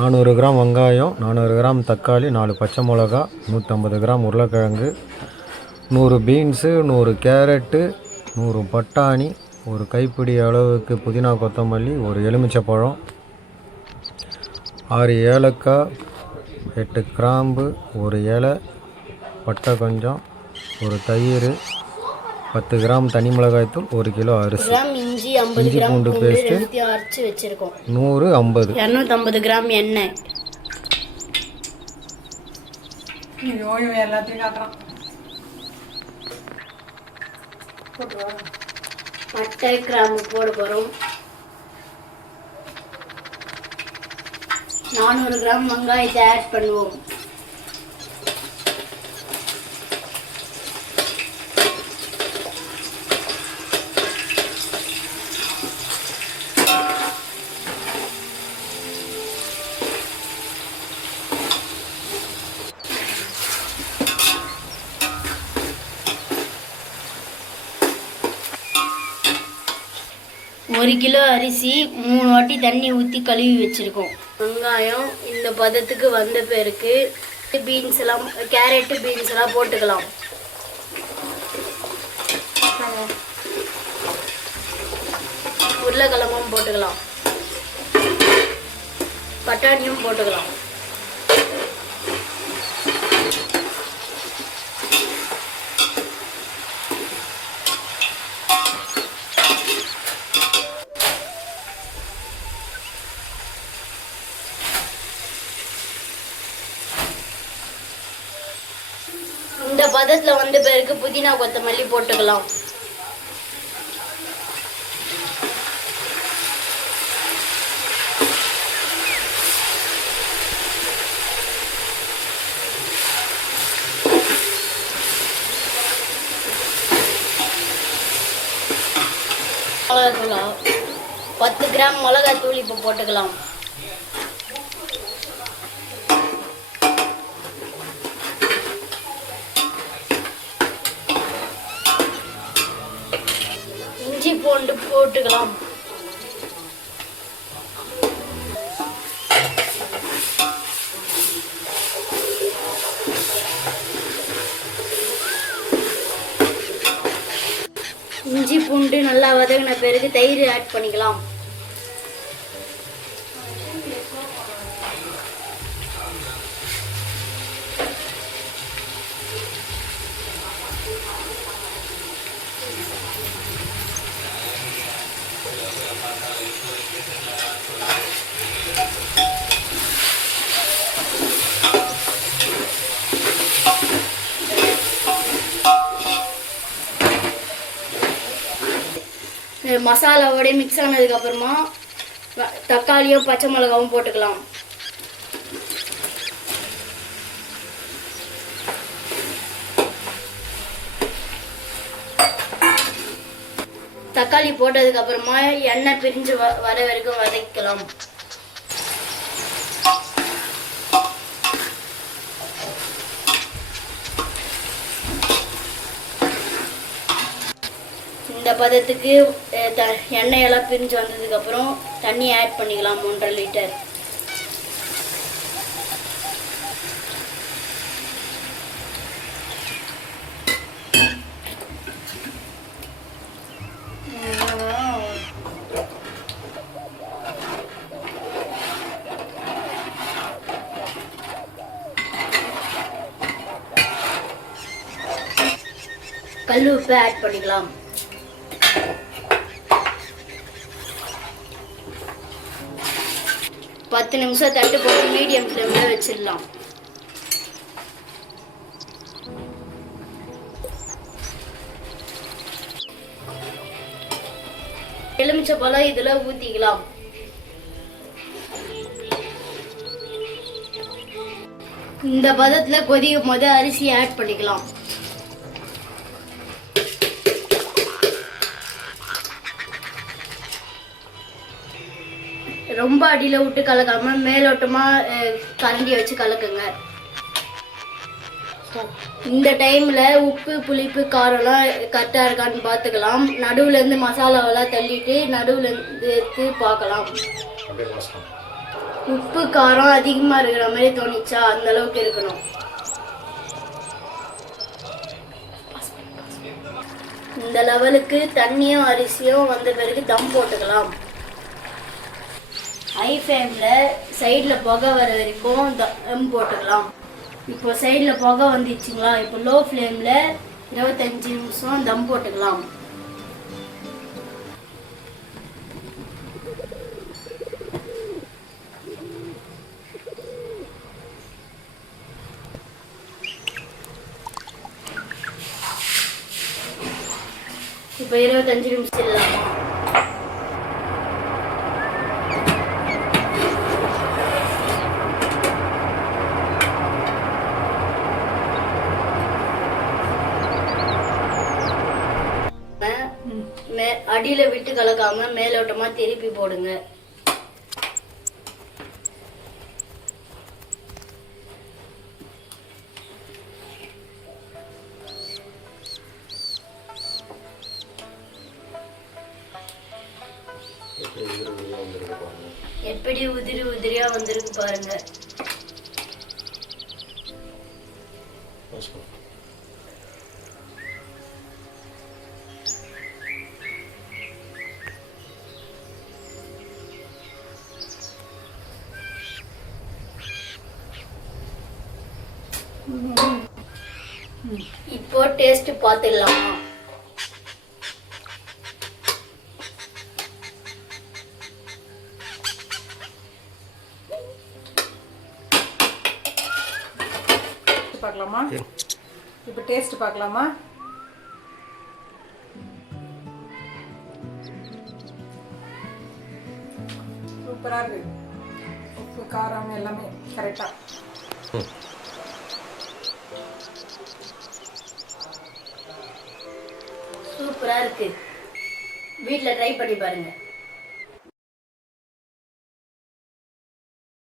நானூறு கிராம் வெங்காயம், 400 கிராம் தக்காளி, 4 பச்சை மிளகா, 150 கிராம் உருளைக்கிழங்கு, 100 பீன்ஸு, 100 கேரட்டு, 100 பட்டாணி, ஒரு கைப்பிடி அளவுக்கு புதினா கொத்தமல்லி, ஒரு எலுமிச்சைப்பழம், 6 ஏலக்காய், 8 கிராம்பு, ஒரு இலை பட்டை கொஞ்சம், ஒரு தயிர், 10 கிராம் தனி மிளகாய்த்தூள், 1 கிலோ அரிசி, இஞ்சி பூண்டு பேஸ்ட்டு அரைச்சி வச்சுருக்கோம். 150 250 கிராம் எண்ணெய். எல்லாத்தையும் காட்டுறான். பட்டை கிராம்பு போட போகிறோம். 400 கிராம் வெங்காயத்தை ஆட் பண்ணுவோம். ஒரு கிலோ அரிசி 3 வாட்டி தண்ணி ஊற்றி கழுவி வச்சுருக்கோம். வெங்காயம் இந்த பதத்துக்கு வந்த பிறகு பீன்ஸ் எல்லாம், கேரட்டு பீன்ஸ் எல்லாம் போட்டுக்கலாம். உருளைக்கிழங்கும் போட்டுக்கலாம், பட்டாணியும் போட்டுக்கலாம். இந்த பதத்தில் வந்த பிறகு புதினா கொத்தமல்லி போட்டுக்கலாம். மிளகாத்தூள் 10 கிராம் மிளகாத்தூள் இப்போ போட்டுக்கலாம். இஞ்சி பூண்டு போட்டுக்கலாம். இஞ்சி பூண்டு நல்லா வதங்கின பிறகு தயிர் ஆட் பண்ணிக்கலாம். மசாலாவோட மிக்ஸ் ஆனதுக்கு அப்புறமா தக்காளியும் பச்சை மிளகாவும் போட்டுக்கலாம். தக்காளி போட்டதுக்கு அப்புறமா எண்ணெய் பிரிஞ்சு வர வரைக்கும் வதக்கலாம். இந்த பதத்துக்கு எண்ணெயெல்லாம் பிரிஞ்சு வந்ததுக்கப்புறம் தண்ணி ஆட் பண்ணிக்கலாம். 1.5 லிட்டர். கல் உப்பு ஆட் பண்ணிக்கலாம். பத்து நிமிஷம் தட்டு போட்டு மீடியம் ஃப்ளேம்ல வச்சிடலாம். எலுமிச்சை பழம் இதுல ஊத்திக்கலாம். இந்த பதத்தில் கொதிக்கும் போது அரிசி ஆட் பண்ணிக்கலாம். ரொம்ப அடியில் விட்டு கலக்காம மேலோட்டமாக கரண்டி வச்சு கலக்குங்க. இந்த டைமில் உப்பு புளிப்பு காரம்லாம் கரெக்டாக இருக்கான்னு பார்த்துக்கலாம். நடுவுலேருந்து மசாலாவெல்லாம் தள்ளிட்டு நடுவுலேருந்து எடுத்து பார்க்கலாம். உப்பு காரம் அதிகமாக இருக்கிற மாதிரி தோணிச்சா அந்த அளவுக்கு இருக்கணும். இந்த லெவலுக்கு தண்ணியும் அரிசியும் வந்த பிறகு தம் போட்டுக்கலாம். ஹை ஃப்ளேமில் சைடில் புகை வர வரைக்கும் தம் போட்டுக்கலாம். இப்போ சைடில் புகை வந்துச்சுங்களா, இப்போ லோ ஃப்ளேமில் 25 நிமிஷம் தம் போட்டுக்கலாம். இப்போ 25 நிமிஷம் இல்லாமா அடியில விட்டு கலக்காம மேலோட்டமா திருப்பி போடுங்க. எப்படி உதிரி உதிரியா வந்திருக்கு பாருங்க. இப்போ டேஸ்ட் பார்த்துடலாமா? பார்க்கலாமா? இப்போ டேஸ்ட் பார்க்கலாமா? சூப்பராக இருக்கு. உப்பு காரம் எல்லாமே கரெக்டாக. சூப்பரா இருக்கு. வீட்டில் ட்ரை பண்ணி பாருங்க.